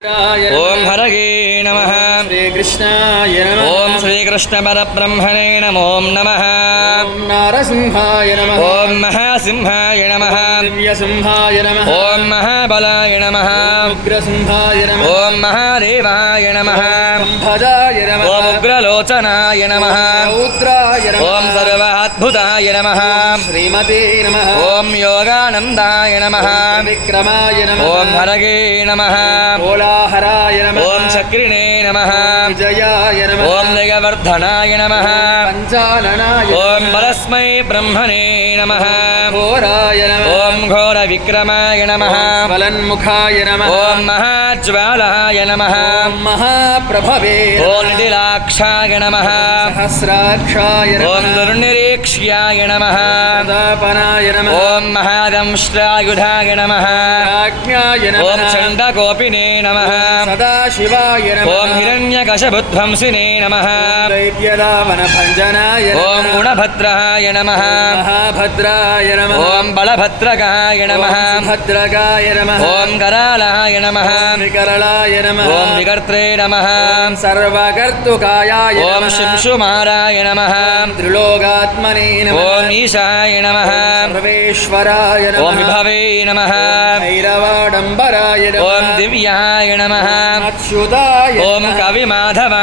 ओम हरये नमः। श्रीकृष्णाय नमः। ओम श्रीकृष्ण परब्रह्मणे नमो नमः। ओम नारसिंहाय नमः। ओम महासिंहाय नमः। दिव्यसिंहाय नमः। ओम महाबलाय नमः। उग्रसिंहाय नमः। ओम महादेवाय नमः। सम्भजाय नमः। ओम उग्रलोचनाय नमः। रौद्राय नमः। ओम सर्वाद्भुताय नमः। श्रीमते नमः। ओम योगानन्दाय नमः। विक्रमाय नमः। ओम हरये नमः। कोलाहराय नमः। ओम चक्रिणे नमः। विजयाय नमः। ओम जयवर्धनाय नमः। पञ्चाननाय ओम परस्मै ब्रह्मणे नमः। घोराय नमः। ओम घोरविक्रमाय नमः। फलन्मुखाय नमः। ओम महाज्वालाय नमः। महाप्रभवे ओम नितिलाक्षाय नमः। सहस्राक्षाय नमः। ओम दुर्निरीक्ष्याय नमः। प्रतापनाय नमः। ओम महादंष्ट्रायुधाय नमः। प्राज्ञाय नमः। ओम चण्डकोपिने नमः। सदाशिवाय नमः। ओम हिरण्यकशबुध्वंसिने नमः। दैत्यदावनभञ्जनाय नमः। ओम गुणभद्राय नमः। महाभद्राय नमः। ओम बलभद्रकाय नमः। भद्रकाय नमः। ओम करालाय नमः। विकरलाय नमः। ओम विकर्त्रे नमः। सर्वकर्तुकायाय ओम नमः। शिंशुमाराय नमः। त्रिलोकात्मने नमः। ओम ईशाय नमः। सर्वेश्वराय नमः। ओम विभवे नमः। भैरवाडम्बराय नमः। ओम दिव्याय नमः। अच्युताय ओम नमः। कविमाधव